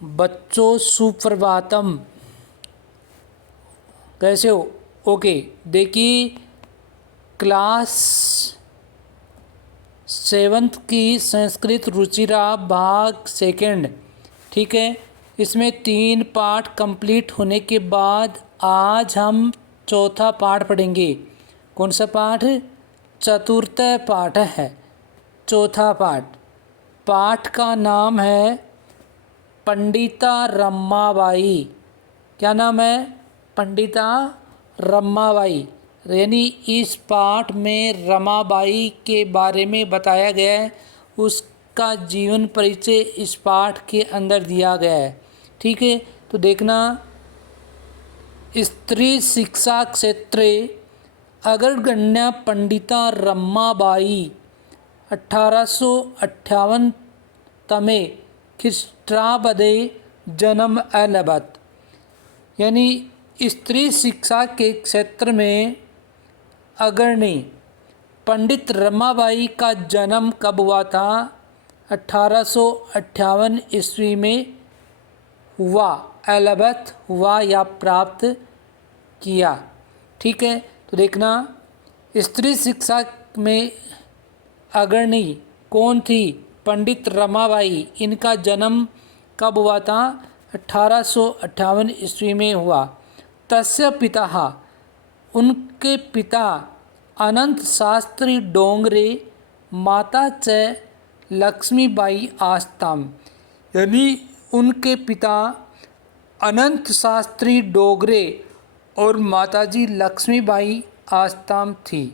बच्चों सुप्रभातम, कैसे हो? ओके, देखिए क्लास 7th की संस्कृत रुचिरा भाग 2, ठीक है। इसमें 3 पाठ कंप्लीट होने के बाद आज हम चौथा पाठ पढ़ेंगे। कौन सा पाठ? चतुर्थ पाठ है, चौथा पाठ। पाठ का नाम है पंडिता रमाबाई। क्या नाम है? पंडिता रमाबाई। यानी इस पाठ में रमाबाई के बारे में बताया गया है, उसका जीवन परिचय इस पाठ के अंदर दिया गया है, ठीक है। तो देखना, स्त्री शिक्षा क्षेत्रे अग्रगण्या पंडिता रमाबाई 1858 तमे ख्रीष्टाब्दे जन्म अलबत। यानी स्त्री शिक्षा के क्षेत्र में अग्रणी पंडित रमाबाई का जन्म कब हुआ था? 1858 ईस्वी में हुआ, अलबत हुआ या प्राप्त किया, ठीक है। तो देखना, स्त्री शिक्षा में अग्रणी कौन थी? पंडित रमाबाई। इनका जन्म कब हुआ था? 1858 ईस्वी में हुआ। तस्य पिता, उनके पिता अनंत शास्त्री डोंगरे, माता च लक्ष्मीबाई आस्ताम। यानी उनके पिता अनंत शास्त्री डोगरे और माताजी लक्ष्मीबाई आस्ताम थी,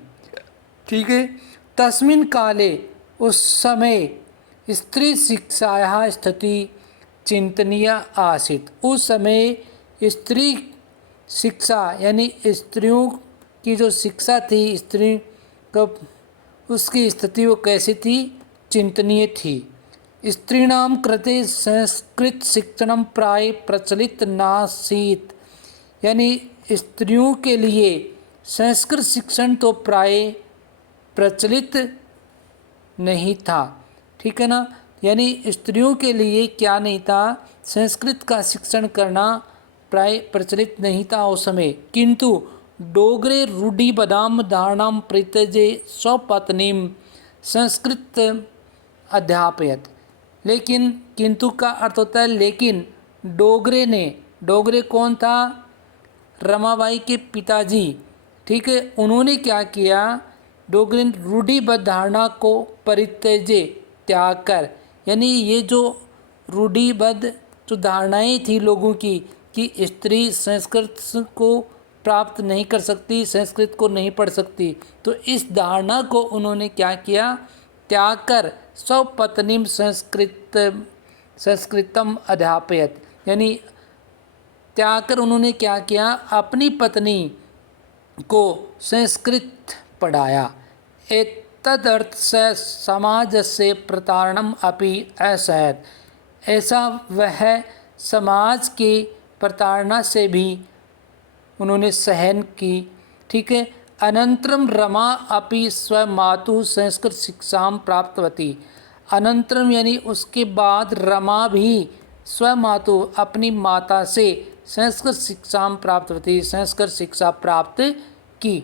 ठीक है। तस्मिन् काले, उस समय स्त्री शिक्षायाः स्थिति चिंतनीय आसीत्। उस समय स्त्री शिक्षा यानी स्त्रियों की जो शिक्षा थी, स्त्री को उसकी स्थिति वो कैसी थी? चिंतनीय थी। स्त्रीणां कृते संस्कृत शिक्षणं प्राय प्रचलित नासीत्। यानी स्त्रियों के लिए संस्कृत शिक्षण तो प्राय प्रचलित नहीं था, ठीक है ना। यानी स्त्रियों के लिए क्या नहीं था? संस्कृत का शिक्षण करना प्राय प्रचलित नहीं था उस समय। किंतु डोगरे रूढ़िबद्धां धारणां परित्यज्य स्वपत्नीं संस्कृत अध्यापयत। लेकिन किंतु का अर्थ होता है लेकिन। डोगरे कौन था? रमाबाई के पिताजी, ठीक है। उन्होंने क्या किया? डोगरे रूढ़िबद्ध धारणा को परित्यज्य, त्याग कर, यानी ये जो रूढ़िबद्ध जो धारणाएं थी लोगों की कि स्त्री संस्कृत को प्राप्त नहीं कर सकती, संस्कृत को नहीं पढ़ सकती, तो इस धारणा को उन्होंने क्या किया? त्याग कर स्वपत्नीं संस्कृतम अध्यापयत। यानी त्याग कर उन्होंने क्या किया? अपनी पत्नी को संस्कृत पढ़ाया। एतदर्थ से समाज से प्रताड़नम अपि असहत। ऐसा वह समाज की प्रताड़ना से भी उन्होंने सहन की, ठीक है। अनंतरम रमा अपि स्वमातु संस्कृत शिक्षां प्राप्तवती। अनंतरम यानी उसके बाद रमा भी स्वमातु अपनी माता से संस्कृत शिक्षां प्राप्तवती, संस्कृत शिक्षा प्राप्त की।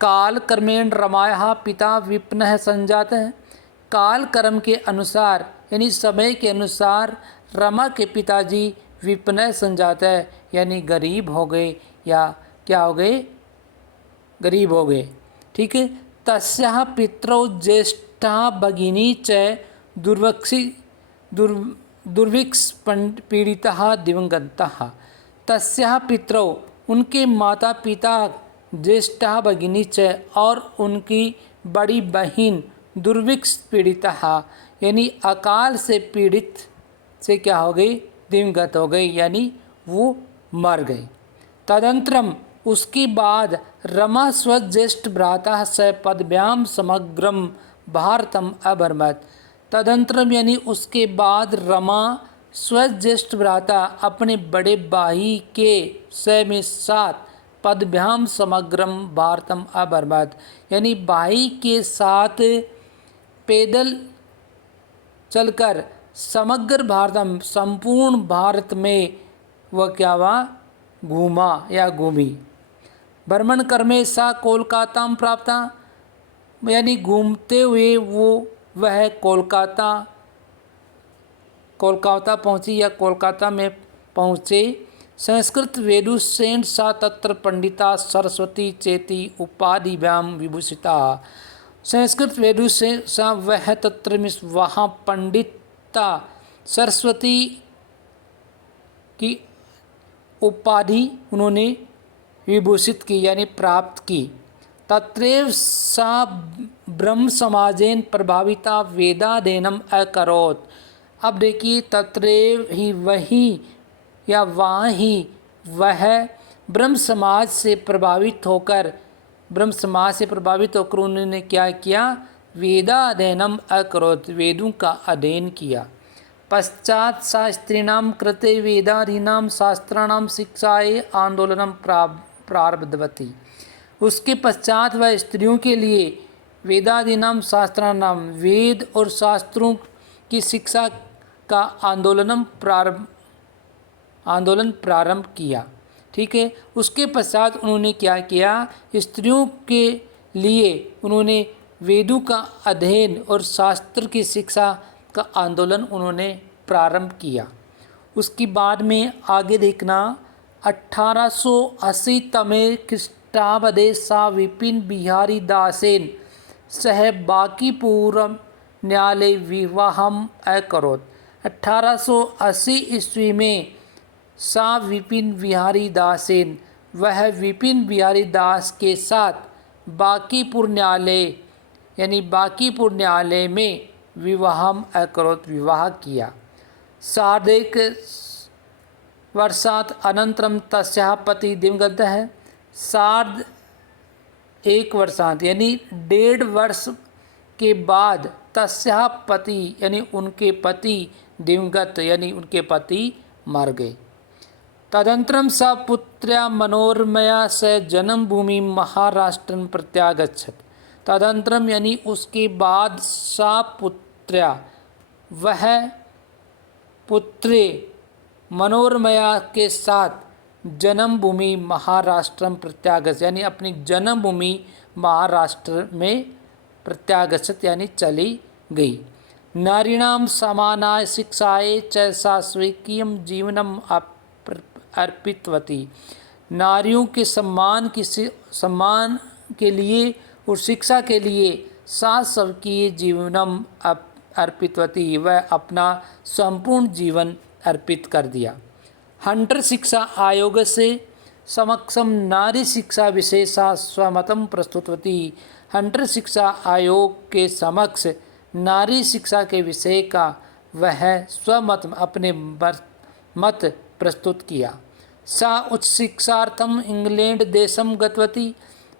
काल कर्मेण रमायाः पिता विपन्नः संजातः। काल कर्म के अनुसार यानी समय के अनुसार रमा के पिताजी विपन्न संजातः यानी गरीब हो गए, या क्या हो गए? गरीब हो गए, ठीक है। तस्याः पितरौ ज्येष्ठा भगिनी च दुर्भिक्ष पीड़िता दिवंगतः। तस्याः पितरौ, उनके माता पिता, ज्येष्ठा भगिनी च, और उनकी बड़ी बहन, दुर्भिक्ष पीड़िता यानी अकाल से पीड़ित से क्या हो गई? दिवंगत हो गई, यानी वो मर गई। तदंतरम, उसके बाद रमा स्वज्येष्ठ भ्राता स पदभ्याम समग्रम भारतम अभरमत। तदंतरम यानी उसके बाद रमा स्वज्येष्ठ भ्राता अपने बड़े भाई के स में साथ पदभ्याम समग्रम भारतम अभरमत, यानी भाई के साथ पैदल चलकर समग्र भारतम, संपूर्ण भारत में वह क्या हुआ, घूमा या घूमी। भ्रमण कर्मे सा कोलकाता प्राप्त, यानी घूमते हुए वह कोलकाता पहुंची या कोलकाता में पहुँचे। संस्कृत वेदुसेन सा तत्र पंडिता सरस्वती चेती उपाधिभ्यां विभूषिता। संस्कृत वेदुसेन सा वह तत्र मिस वहाँ पंडिता सरस्वती की उपाधि उन्होंने विभूषित की यानी प्राप्त की। तत्रैव सा ब्रह्म समाजेन प्रभाविता वेदाध्ययनम अकरोत्। अब देखिए, तत्रैव ही वही या वहाँ ही वह ब्रह्म समाज से प्रभावित होकर उन्होंने क्या किया, वेदाध्ययनम अकरोत्, वेदों का अध्ययन किया। पश्चात सा स्त्रीणां कृते वेदादीनां शास्त्राणां शिक्षायै आंदोलनम प्रारब्धवती। उसके पश्चात वह स्त्रियों के लिए वेदादीनां शास्त्राणां, वेद और शास्त्रों की शिक्षा का आंदोलन प्रारंभ किया। ठीक है, उसके पश्चात उन्होंने क्या किया, स्त्रियों के लिए उन्होंने वेदों का अध्ययन और शास्त्र की शिक्षा का आंदोलन उन्होंने प्रारंभ किया। उसके बाद में आगे देखना, 1880 तमे ख्रीष्टाब्दे सा विपिन बिहारी दासेन सह बांकीपुरम न्यायालय विवाहम अकरोत्। 1880 ईस्वी में सा विपिन बिहारी दासेन, वह विपिन बिहारी दास के साथ बांकीपुर न्यायालय यानी बांकीपुर न्यायालय में विवाहम अकरोत्, विवाह किया। सार्धैक वर्षात् अनंतरम तस्याः पति दिवंगतः। सार्ध 1 वर्षांत यानी 1.5 वर्ष के बाद तस्याः पति यानी उनके पति दिवंगत यानी उनके पति मर गए। तदनंतरम सा पुत्र्या मनोरमया स जन्मभूमि महाराष्ट्र प्रत्यागच्छत। तदनंतरम यानी उसके बाद सा पुत्र्या, वह पुत्री मनोरमया के साथ जन्मभूमि महाराष्ट्र प्रत्यागत यानी अपनी जन्मभूमि महाराष्ट्र में प्रत्यागच्छत यानी चली गई। नारीणां समानाय शिक्षायै च सा स्वकीयं जीवनम अर्पितवती। नारियों के सम्मान के लिए और शिक्षा के लिए सा स्वकीय जीवनम अर्पितवती, वह अपना संपूर्ण जीवन अर्पित कर दिया। हंटर शिक्षा आयोग से समक्षम नारी शिक्षा विशेषा स्वमतम प्रस्तुतवती। हंटर शिक्षा आयोग के समक्ष नारी शिक्षा के विषय का वह स्वमत अपने मत प्रस्तुत किया। सा उच्च शिक्षार्थम इंग्लैंड देशम गतवती।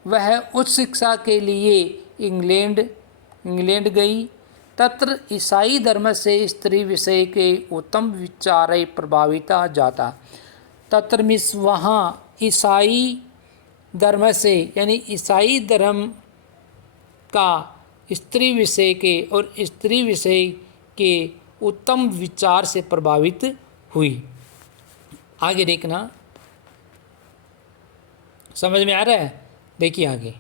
वह उच्च शिक्षा के लिए इंग्लैंड गई। तत्र ईसाई धर्म से स्त्री विषय के उत्तम विचार प्रभाविता जाता। तत्र मिस वहाँ ईसाई धर्म से यानी ईसाई धर्म का स्त्री विषय के और स्त्री विषय के उत्तम विचार से प्रभावित हुई। आगे देखना, समझ में आ रहा है? देखिए आगे,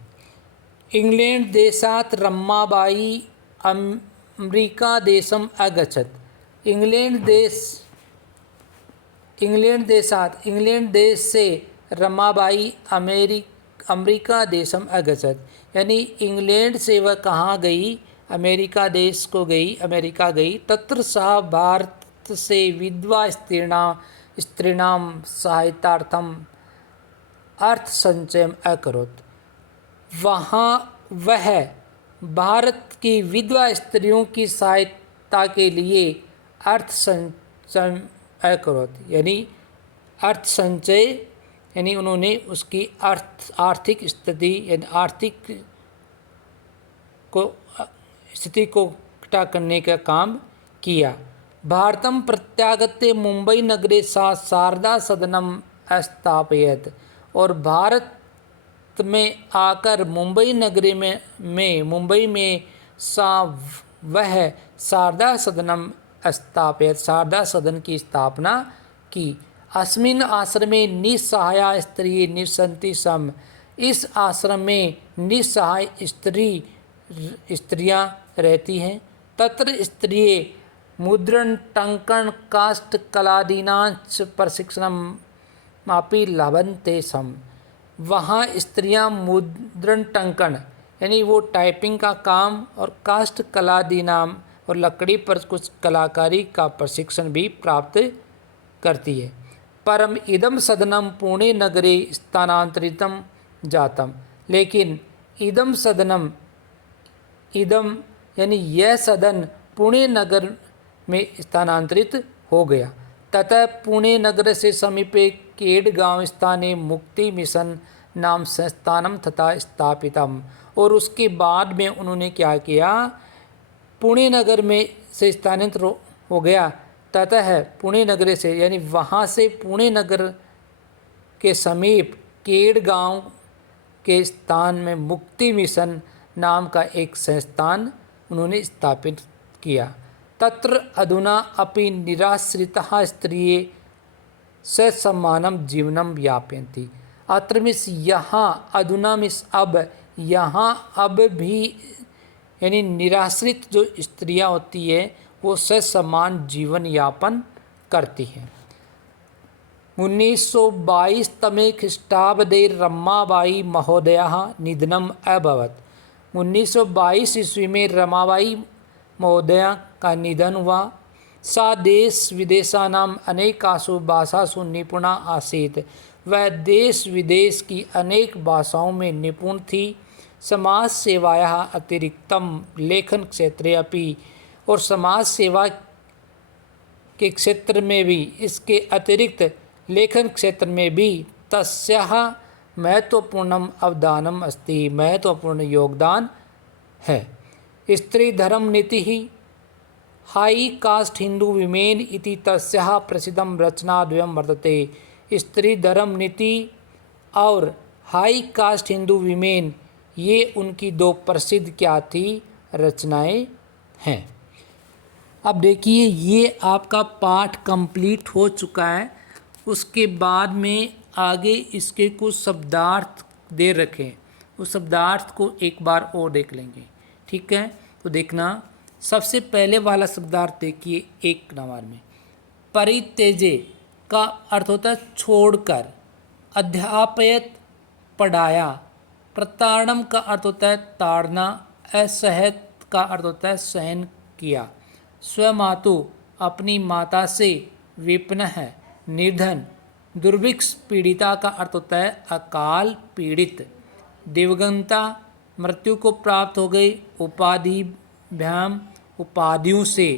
इंग्लैंड देशात रमाबाई अमेरिका देशम अगच्छत। इंग्लैंड देश से रमाबाई अमेरिका देशम अगच्छत, यानी इंग्लैंड से वह कहाँ गई, अमेरिका देश को गई, अमेरिका गई। तत्र सह भारत से विधवा स्त्रीणां सहायतार्थम अर्थ संचय अकरोत्। वहाँ वह भारत की विधवा स्त्रियों की सहायता के लिए अर्थ संचय अकरोत्, यानी अर्थ संचय यानी उन्होंने उसकी आर्थिक स्थिति यानी आर्थिक स्थिति को इकट्ठा करने का काम किया। भारतम प्रत्यागत्य मुंबई नगरे सा शारदा सदनम स्थापयत। और भारत में आकर मुंबई नगरी में सा वह शारदा सदनम स्थापयत, शारदा सदन की स्थापना की। अस्मिन् आश्रमे निस्सहाया स्त्री निवसन्ति सम, इस आश्रम में निस्सहाय स्त्रियां रहती हैं। तत्र स्त्रिये मुद्रण टंकन काष्ठ कलादीनांच प्रशिक्षणमपि लभन्ते सम, वहाँ स्त्रियां मुद्रण टंकन यानी वो टाइपिंग का काम और काष्ठ कलादि नाम और लकड़ी पर कुछ कलाकारी का प्रशिक्षण भी प्राप्त करती है। परम इदम सदनम पुणे नगरे स्थानांतरितम जातम, लेकिन इदम सदनम, इदम यानी यह सदन पुणे नगर में स्थानांतरित हो गया। ततः पुणे नगर से समीपे केड गांव स्थाने मुक्ति मिशन नाम संस्थानम तथा स्थापितम, और उसके बाद में उन्होंने क्या किया, पुणे नगर में से स्थानांतरित हो गया। ततः पुणे नगर से यानी वहाँ से पुणे नगर के समीप केड गांव के स्थान में मुक्ति मिशन नाम का एक संस्थान उन्होंने स्थापित किया। तत्र अधुना अपि निराश्रिताः स्त्रियः ससम्मानं जीवनं यापयन्ति। अत्र मीन्स यहाँ, अधुना मीन्स अब, यहाँ अब भी यानी निराश्रित जो स्त्रियां होती है वो ससम्मान जीवन यापन करती हैं। 1922 तमे ख्रीष्टाब्दे रमाबाई महोदयाः निधनम् अभवत्। 1922 ईस्वी में रमाबाई महोदया का निधन हुआ। सा देश विदेशानाम अनेकासु भाषासु निपुणा आसीत्, वह देश विदेश की अनेक भाषाओं में निपुण थी। समाज सेवायाः अतिरिक्तम लेखन क्षेत्रे अपि, और समाज सेवा के क्षेत्र में भी, इसके अतिरिक्त लेखन क्षेत्र में भी तस्याः महत्वपूर्णम अवदानम अस्ति, महत्वपूर्ण योगदान है। स्त्री धर्म नीति ही हाई कास्ट हिंदू विमेन इति तस्याः प्रसिद्धम रचनाद्वयं वर्तते। स्त्री धर्म नीति और हाई कास्ट हिंदू विमेन, ये उनकी दो प्रसिद्ध क्या थी, रचनाएं हैं। अब देखिए ये आपका पाठ कंप्लीट हो चुका है। उसके बाद में आगे इसके कुछ शब्दार्थ दे रखे, उस शब्दार्थ को एक बार और देख लेंगे, ठीक है। तो देखना, सबसे पहले वाला शब्दार्थ देखिए 1 नंबर में, परित्यजे का अर्थ होता है छोड़कर, अध्यापयत पढ़ाया, प्रताड़नम का अर्थ होता है ताड़ना, असहत का अर्थ होता है सहन किया, स्वमातु अपनी माता से, विपन्नः निर्धन, दुर्भिक्ष पीड़िता का अर्थ होता है अकाल पीड़ित, दिवंगता मृत्यु को प्राप्त हो गई, उपाधिभ्याम उपाधियों से,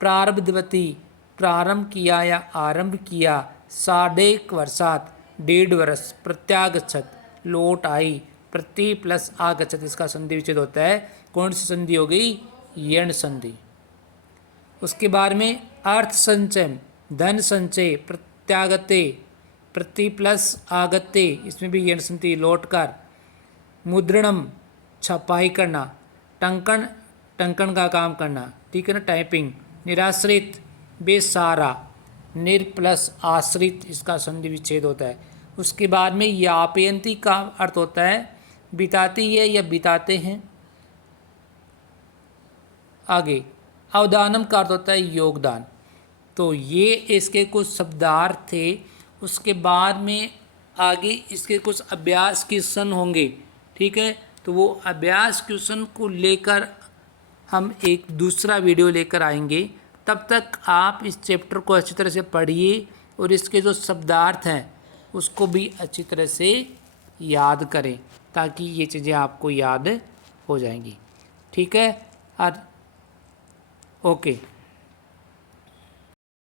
प्रारब्धवती प्रारंभ किया या आरंभ किया, 1.5 वर्षात 1.5 वर्ष, प्रत्यागच्छत लौट आई, प्रति प्लस आगच्छत इसका संधि विच्छेद होता है। कौन सी संधि हो गई, यण संधि। उसके बाद में अर्थ संचय, धन संचय, प्रत्यागते, प्रति प्लस आगते, इसमें भी यण संधि लौट कर, मुद्रणम छपाई करना, टंकन टंकन का काम करना, ठीक है ना, टाइपिंग, निराश्रित बेसहारा, निर प्लस आश्रित इसका संधि विच्छेद होता है। उसके बाद में यापयंती का अर्थ होता है बिताती है या बिताते हैं। आगे अवदानम का अर्थ होता है योगदान। तो ये इसके कुछ शब्दार्थ थे। उसके बाद में आगे इसके कुछ अभ्यास क्वेश्चन होंगे, ठीक है। तो वो अभ्यास क्वेश्चन को लेकर हम एक दूसरा वीडियो लेकर आएंगे। तब तक आप इस चैप्टर को अच्छी तरह से पढ़िए और इसके जो शब्दार्थ हैं उसको भी अच्छी तरह से याद करें, ताकि ये चीज़ें आपको याद हो जाएंगी, ठीक है। और ओके।